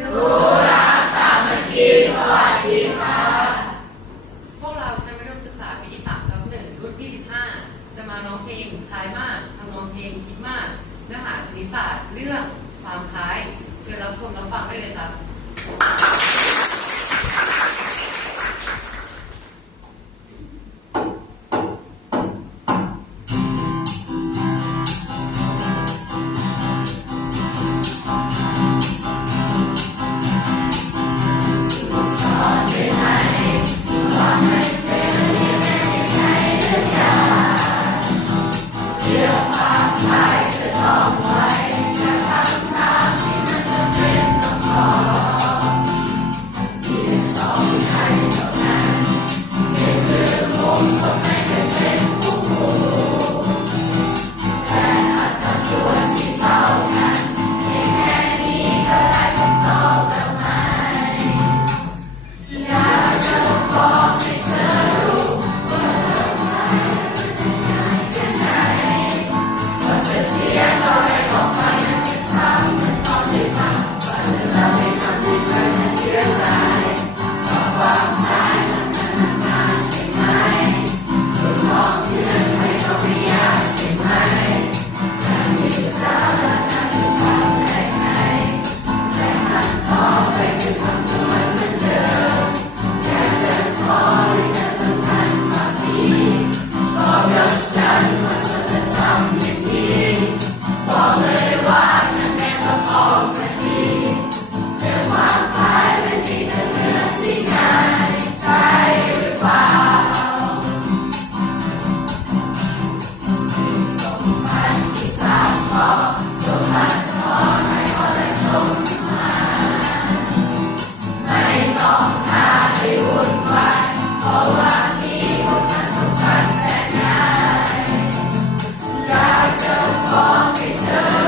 รู้รักสามัคคีสวัสดีค่ะ พวกเราชั้นมัธยมศึกษาปีที่3ทับ1รุ่นที่สิบห้าจะมาร้องเพลงคล้ายมากทำนองเพลงคิดมากเนื้อหาคณิตศาสตร์เรื่องความคล้าย เชิญรับชมรับฟังได้เลยครับ love. long you.